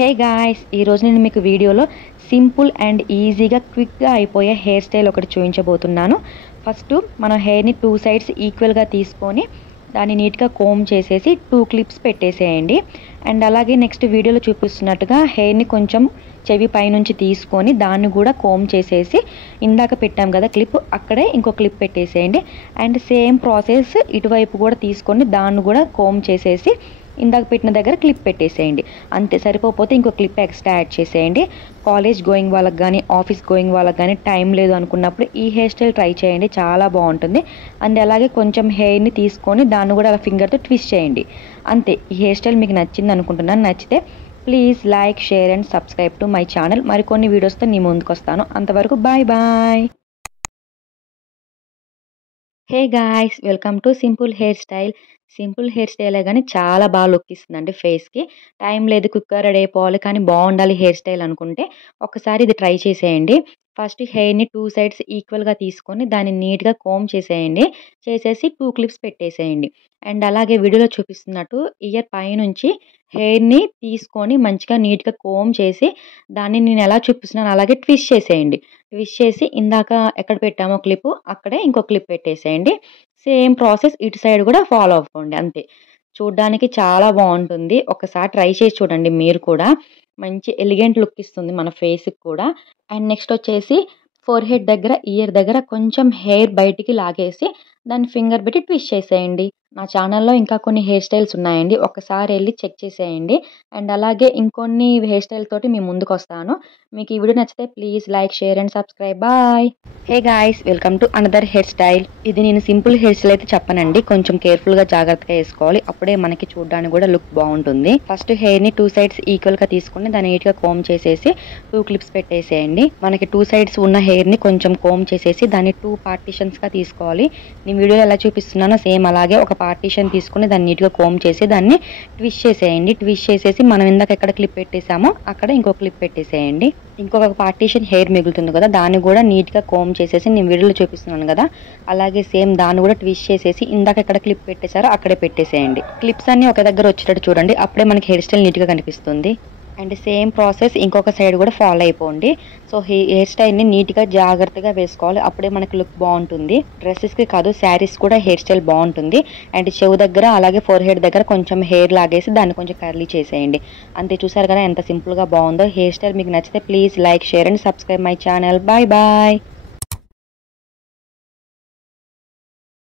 Hey guys, ఈరోజు నేను మీకు వీడియోలో సింపుల్ అండ్ ఈజీగా క్విక్గా అయిపోయే హెయిర్ స్టైల్ ఒకటి చూపించబోతున్నాను. ఫస్ట్ మన హెయిర్ని 2 సైడ్స్ ఈక్వల్గా తీసుకొని దాన్ని నీట్గా కోమ్ చేసేసి 2 క్లిప్స్ పెట్టేసేయండి. అండ్ అలాగే నెక్స్ట్ వీడియోలో చూపిస్తున్నట్టుగా హెయిర్ని కొంచెం చెవి పైనుంచి తీసుకొని దాన్ని కూడా కోమ్ చేసేసి ఇందాక పెట్టాం కదా క్లిప్, అక్కడే ఇంకో క్లిప్ పెట్టేసేయండి. అండ్ సేమ్ ప్రాసెస్ ఇటువైపు కూడా తీసుకొని దాన్ని కూడా కోమ్ చేసేసి ఇందాక పెట్టిన దగ్గర క్లిప్ పెట్టేసేయండి. అంతే, సరిపోతే ఇంకో క్లిప్ ఎక్స్ట్రా యాడ్ చేసేయండి. కాలేజ్ గోయింగ్ వాళ్ళకి కానీ ఆఫీస్ గోయింగ్ వాళ్ళకి కానీ టైం లేదు అనుకున్నప్పుడు ఈ హెయిర్ స్టైల్ ట్రై చేయండి, చాలా బాగుంటుంది. అండ్ అలాగే కొంచెం హెయిర్ని తీసుకొని దాన్ని కూడా అలా ఫింగర్తో ట్విస్ట్ చేయండి. అంతే, ఈ హెయిర్ స్టైల్ మీకు నచ్చింది అనుకుంటున్నాను. నచ్చితే please like, share and subscribe to my channel. మరికొన్ని వీడియోస్తో నీ ముందుకు వస్తాను. అంతవరకు bye bye. Hey guys, welcome to simple hairstyle. Simple hair స్టైలే కానీ చాలా బాగా లుక్ ఇస్తుందండి ఫేస్కి. టైం లేదు, క్విక్గా రెడీ అయిపోవాలి కానీ బాగుండాలి హెయిర్ స్టైల్ అనుకుంటే ఒకసారి ఇది ట్రై చేసేయండి. ఫస్ట్ హెయిర్ని 2 సైడ్స్ ఈక్వల్గా తీసుకొని దాన్ని నీట్గా కోమ్ చేసేయండి. చేసేసి 2 క్లిప్స్ పెట్టేసేయండి. అండ్ అలాగే వీడియోలో చూపిస్తున్నట్టు ఇయర్ పైనుంచి హెయిర్ని తీసుకొని మంచిగా నీట్గా కోమ్ చేసి దాన్ని నేను ఎలా చూపిస్తున్నాను అలాగే ట్విస్ట్ చేసేయండి. ట్విస్ట్ చేసి ఇందాక ఎక్కడ పెట్టామో క్లిప్ అక్కడే ఇంకో క్లిప్ పెట్టేసేయండి. సేమ్ ప్రాసెస్ ఇటు సైడ్ కూడా ఫాలో అవ్వండి. అంతే, చూడ్డానికి చాలా బాగుంటుంది. ఒకసారి ట్రై చేసి చూడండి మీరు కూడా. మంచి ఎలిగెంట్ లుక్ ఇస్తుంది మన ఫేస్కి కూడా. అండ్ నెక్స్ట్ వచ్చేసి ఫోర్ హెడ్ దగ్గర, ఇయర్ దగ్గర కొంచెం హెయిర్ బయటికి లాగేసి దాన్ని ఫింగర్ పెట్టి ట్విస్ట్ చేసేయండి. నా ఛానల్లో ఇంకా కొన్ని హెయిర్ స్టైల్స్ ఉన్నాయండి, ఒకసారి వెళ్ళి చెక్ చేసేయండి. అండ్ అలాగే ఇంకొన్ని హెయిర్ స్టైల్ తోటి మీ ముందుకు వస్తాను. మీకు ఈ వీడియో నచ్చితే please like, share and subscribe. Bye. Hey guys, welcome to another hairstyle. ఇది నేను సింపుల్ హెయిర్ స్టైల్ అయితే చెప్పనండి, కొంచెం కేర్ఫుల్గా జాగ్రత్తగా వేసుకోవాలి, అప్పుడే మనకి చూడడానికి కూడా లుక్ బాగుంటుంది. ఫస్ట్ హెయిర్ని 2 సైడ్స్ ఈక్వల్గా తీసుకుని దాన్ని నీట్గా కోమ్ చేసేసి 2 క్లిప్స్ పెట్టేసేయండి. మనకి 2 సైడ్స్ ఉన్న హెయిర్ని కొంచెం కోమ్ చేసేసి దాన్ని 2 పార్టీషన్స్గా తీసుకోవాలి. నేను వీడియోలో ఎలా చూపిస్తున్నానో సేమ్ అలాగే ఒక పార్టీషన్ తీసుకుని దాన్ని నీట్గా కోమ్ చేసి దాన్ని ట్విస్ట్ చేసేయండి. ట్విస్ట్ చేసేసి మనం ఇందాక ఎక్కడ క్లిప్ పెట్టేసామో అక్కడ ఇంకో క్లిప్ పెట్టేసేయండి. ఇంకొక పార్టీషన్ హెయిర్ మిగులుతుంది కదా, దాన్ని కూడా నీట్గా కోమ్ చేసేసి నేను వీడియోలో చూపిస్తున్నాను కదా అలాగే సేమ్ దాన్ని కూడా ట్విస్ట్ చేసేసి ఇందాక ఎక్కడ క్లిప్ పెట్టేశారో అక్కడే పెట్టేసేయండి. క్లిప్స్ అన్ని ఒక దగ్గర వచ్చేటట్టు చూడండి, అప్పుడే మనకి హెయిర్ స్టైల్ నీట్గా కనిపిస్తుంది. అండ్ సేమ్ ప్రాసెస్ ఇంకొక సైడ్ కూడా ఫాలో అయిపోండి. సో హెయిర్ స్టైల్ని నీట్గా జాగ్రత్తగా వేసుకోవాలి, అప్పుడే మనకి లుక్ బాగుంటుంది. డ్రెస్సెస్కి కాదు, శారీస్ కూడా హెయిర్ స్టైల్ బాగుంటుంది. అండ్ చెవు దగ్గర అలాగే ఫోర్ హెడ్ దగ్గర కొంచెం హెయిర్ లాగేసి దాన్ని కొంచెం కర్లీ చేసేయండి. అంతే, చూసారు కదా ఎంత సింపుల్గా బాగుందో హెయిర్ స్టైల్. మీకు నచ్చితే please like, share and subscribe my channel. Bye bye.